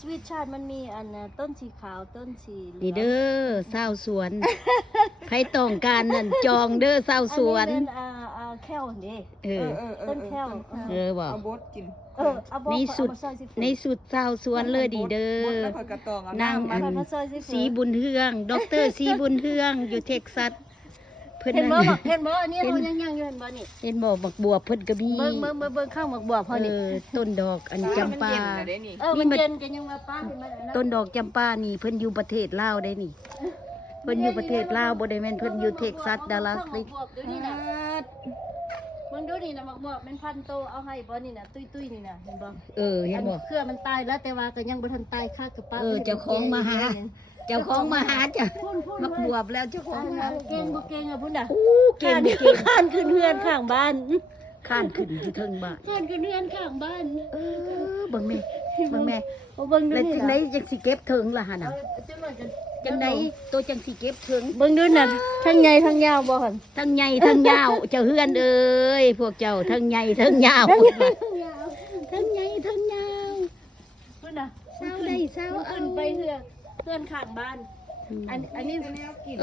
สวีทชาติมันมีอันต้นสีขาวต้นสีเหลือง นี่เด้อชาวสวนใครต้องการนั่นจองเด้อชาวสวน อันนี้เป็นแค่วนี่ เออ ต้นแค่ว บอก เอาบดกิน เอาบอก ในสุด เอามาซอยสิ ในสุดชาวสวนเลยดีเด้ บด อ แล้วค่อยกระตองเอา นาง น้ำ อั มัน มาซอยสิ สีบุญเฮืองดอกเตอร์สีบุญเฮืองอยู่เท็กซัสเพิ่น เห็นบ่ นั่น บอกเห็นบ่อันนี้เรายังอยู่เห็นบ่นี่ เห็นบ่บักบัวเพิ่นก็มี เบิ่งข้างหมากบัวพอนี่ ต้นดอกอันจำปา มันเย็นน่ะได้นี่ มันเย็นกันยังมาป้าเห็นมัน ต้นดอกจำปานี่เพิ่นอยู่ประเทศลาวได้นี่ เพิ่นอยู่ประเทศลาวบ่ได้แม่นเพิ่นอยู่เท็กซัสดัลลัสนี่ มึงดูนี่นะหมากบัวมันพันโตเอาให้บ่นี่น่ะตุ้ยๆนี่น่ะเห็นบ่ เห็นบ่ เครือมันตายแล้วแต่ว่าก็ยังบ่ทันตายค่ากับป้า เจ้าของมาหาจ้ะ พูน มักบวบแล้วเจ้าของมา เก่งบ่เก่งอ่ะพุ่นน่ะ อู้เก่งเก่ง ข้านขึ้นเฮือนข้างบ้าน ข้านขึ้นที่เทิงบ้าน ข้านขึ้นเฮือนข้างบ้าน เบิ่งแม่เบิ่งแม่ บ่เบิ่งดู แล้ว นี่ จังได๋จังสิเก็บเทิงล่ะหั่นน่ะ จังหน่อยกัน จังได๋ตัวจังสิเก็บเทิง เบิ่งดูน่ะทั้งใหญ่ทั้งยาวบ่หั่น ทั้งใหญ่ทั้งยาวเจ้าเฮือนเอ้ยพวกเจ้าทั้งใหญ่ทั้งยาว ทั้งยาว ทั้งใหญ่ทั้งยาว พุ่นน่ะ เศร้าได้เศร้าเอา ขึ้นไปเฮือนข้างบ้าน อันนี้ แนวกิน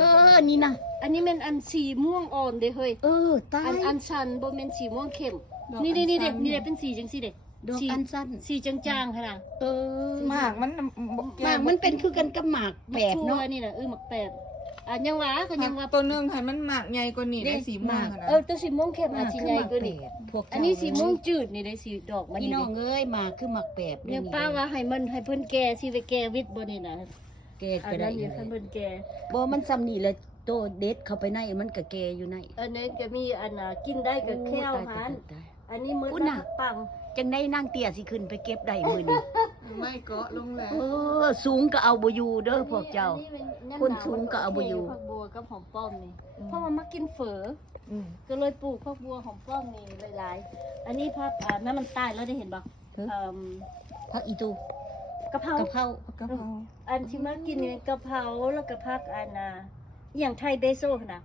นี่นะ อันนี้เป็นอันสีม่วงอ่อนเด้เฮ้ย ตาย อันชันบ่แม่นสีม่วงเข้มนี่เด็กนี่เด็กเป็นสีจังซี่เด็ก ดอกอันสั้น สีจางๆขนาด หมากมัน หมากมันเป็นคือกันกับหมากแปด ทั่ว เนาะ นี่น่ะหมักแปดยังว่าก็ยังว่า ตัวหนึงให้มันหมากใหญ่กว่านี่ได้สีม่วงนะ ตัวสีม่วงเข้มอันสีใหญ่กว่านี่ พวก อันนี้สีม่วงจืดนี่ได้สีดอกมัน พี่ นี่ น้องเอ้ยหมากคือหมากแปด เนี่ยป้าว่าให้เพิ่นแก่สิไปแก่วิทย์บ่นี่น่ะ แก อั ก็ น ได้ นั้นนี่เพิ่นแก่ บ่มันซ้ำนี่แหละโตเด็ดเข้าไปในมันก็แกอยู่ใน อันนี้ก็มีอันกินได้กับแก้วหันอันนี้มื้อปัง จังได้นั่งเตี้ยสิขึ้นไปเก็บได้มื้อนี้ ไม่เกาะลงแล้ว สูงก็เอาบ่อยู่เด้อพวกเจ้า คนสูงก็เอาบ่อยู่ ผักบัวกับหอมป้อมนี่เพราะมันมากินเฝอก็เลยปลูกผักบัวหอมป้อมนี่หลายๆอันนี้ผักนั่นมันตายแล้วได้เห็นบ่ พักอีตู กะเพราก ะเพรา กระเพรา อันที่มากินนี่กะเพราแล้วก็ผักอันอย่างไทยเบโซน่ะ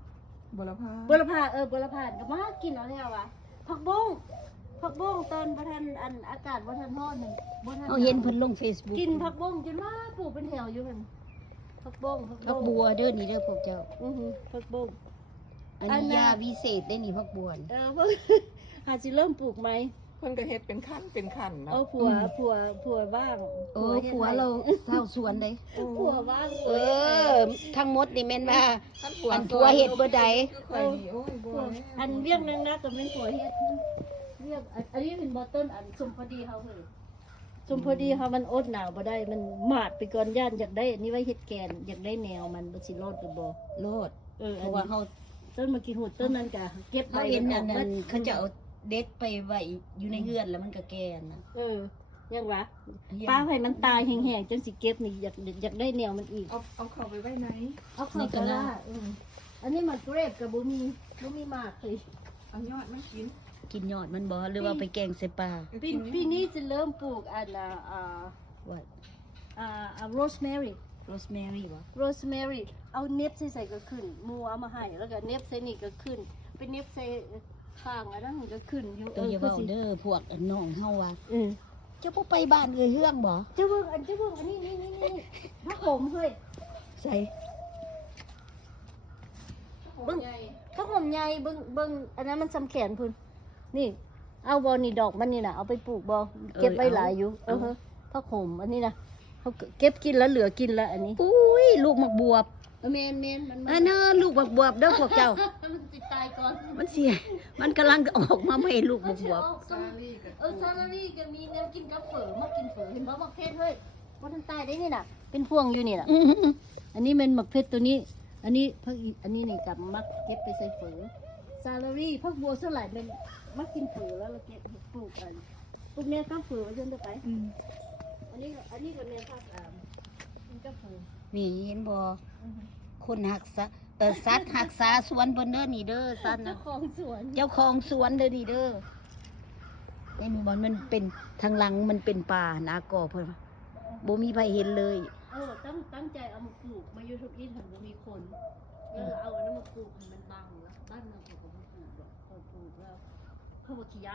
บุรพา บุรพาบุรพาก็มากินเอาแท้ว่ะผักบุ้งตอนบ่ทันอันอากาศบ่ทันร้อนนึงบ่ทัน เอาเห็นเพิ่นลง Facebook กินผักบุ้งจนว่าปลูกเป็นแถวอยู่หั่นผักบุ้ง พักบัวเด้อนี่เด้อพวกเจ้า ผักบุ้ง อันนี้ยาวิเศษได้นี่พักบัวนี่ เพิ่ง หาสิเริ่มปลูกไหม เพิ่นก็เฮ็ดเป็นขั้นเนาะ ผัวบ้าง ผัวเราเศร้าสวนได้ ผัวบ้าง ทั้งหมดนี่แม่นว่า ขั้น อันผัวเฮ็ดบ่ได้ ข่อยนี่โอ้ยบ่ อันเวียงนึงนะก็เป็นผัวเฮ็ดเวียงอันนี้เป็นบอต้นอันสมพอดีเฮาเฮ้ยสมพอดีเฮามันอดหนาวบ่ได้มันหมาดไปก่อนย่านอยากได้อันนี้ไว้เฮ็ดแกนอยากได้แนวมันบ่สิรอดหรือบ่ โลด อั เพ น ราะว่า นี้ เฮา ต้นเมื่อกี้หูต้นนั้นก็เก็บ เฮาเห็นอันนั้นเขาจะเอาเด็ดไปไว้อยู่ในเฮือนแล้วมันก็แก่นะ ยังวะป้าให้มันตายแห้งๆจนสิเก็บนี่อยากได้แนวมันอีก เอาเข้าไปไว้ไหน เอาเข้ากระลาอันนี้มันเกรฟกับบ่มีมากเลย เอายอดมันกิน กินยอดมันบ่หรือว่าไปแกงใส่ปลา ปีนี้จะเริ่มปลูกอันว่าโรสแมรี่ โรสแมรี่บ่ โรสแมรี่เอาเน็บใส่ก็ขึ้นหมูเอามาให้แล้วก็เน็บใส่นี่ก็ขึ้นไปเน็บใส่ข้างอันนั้นมันก็ขึ้นอยู่ ตัวอย่าเว้าเด้อพวกน้องเฮาว่า อือ เจ้าบ่ไปบ้านเอื้อยเฮืองบ่ เจ้าเบิ่งอันนี้ถ้าผมเฮ้ย ใส่ เบิ่งถ้าผมใหญ่เบิ่งอันนั้นมันสำแขนพุ่นนี่เอาบอนี่ดอกมันนี่น่ะเอาไปปลูกบ่เก็บไว้หลายอยู่ผักโขมอันนี้นะเขาเก็บกินแล้วเหลือกินแล้วอันนี้ ปุ้ยลูกหมักบวบ เมนมัน อันนั้นลูกหมักบวบเด้อพวกเจ้า มันสิตายก่อน มันเสียมันกำลังออกมาไม่ลูกหมักบวบ ซาลี่กับ ซาลารี่ก็มีแนวกินกับเฝอมากินเฝอเห็นบ่มักเพชรเฮ้ยบ่ทันตายได้นี่น่ะเป็นพวงอยู่นี่น่ะอันนี้มันมักเพชรตัวนี้ อันนี้พักอันนี้นี่กับมักเก็บไปใส่เฝอซาลารี่พักบัวสลายเป็นมักกินเฝอแล้วเราเก็บปลูกกันปลูกแนวกับเฝอจนจะไปอันนี้ก็แนวพักมันกับเฝอ นี่เห็นบ่คนหักษาสัตว์หักษาสวนเพิ่นเด้อนี่เด้อสัตว์ เจ้า นะ ของสวน เจ้าของสวนเด้อนี่เด้อไอ้หมู่บ้านมันเป็นทางหลังมันเป็นป่านาก่อเพิ่นว่าบ่มีไผเห็นเลย ตั้งใจเอามาปลูกมาอยู่ทุกที่ถึงบ่มีคนเอาอันนั้นมาปลูกให้มันบังแล้วบ้านเราเขาก็บ่ปลูกหรอกพอปลูกแล้วเขาบ่ขี้ยา